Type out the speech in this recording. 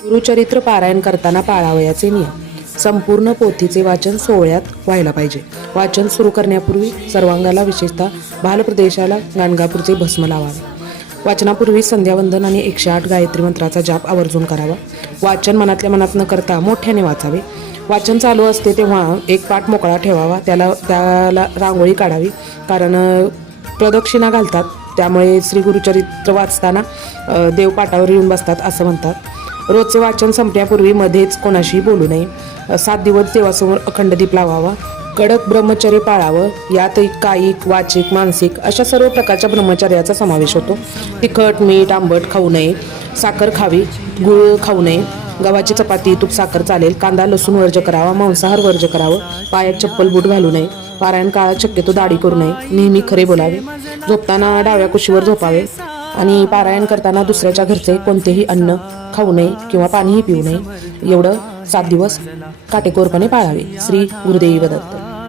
गुरुचरित्र पारायण करताना पाळावयाचे नियम. संपूर्ण पोथीचे वाचन सोहळ्यात व्हायला पाहिजे. वाचन सुरू करण्यापूर्वी सर्वांगाला विशेषतः बालप्रदेशाला गाणगापूरचे भस्म लावावे. वाचनापूर्वी संध्यावंदन आणि 108 गायत्री मंत्राचा जाप आवर्जून करावा. वाचन मनातल्या मनात न करता मोठ्याने वाचावे. वाचन चालू असते तेव्हा एक पाठ मोकळा ठेवावा. त्याला रांगोळी काढावी, कारण प्रदक्षिणा घालतात, त्यामुळे श्री गुरुचरित्र वाचताना देव पाटावर येऊन बसतात असं म्हणतात. रोजचे वाचन संपण्यापूर्वी मध्येच कोणाशी बोलू नये. 7 दिवस देवासमोर अखंड दीप लावावा. कडक ब्रह्मचर्य पाळावं. यात कायिक, वाचिक, मानसिक अशा सर्व प्रकारच्या ब्रह्मचर्याचा समावेश होतो. तिखट, मीठ, आंबट खाऊ नये. साखर खावी, गुळ खाऊ नये. गव्हाची चपाती, तूप, साखर चालेल. कांदा, लसूण वर्ज करावा. मांसाहार वर्ज करावं. पायात चप्पल, बूट घालू नये. पारायण काळात शक्यतो दाढी करू नये. नेहमी खरे बोलावे. झोपताना डाव्या कुशीवर झोपावे आणि पारायण करताना दुसऱ्याच्या घरचे कोणतेही अन्न खाऊ नये किंवा पाणीही पिऊ नये. एवढं 7 दिवस काटेकोरपणे पाळावे. श्री गुरुदेव दत्त.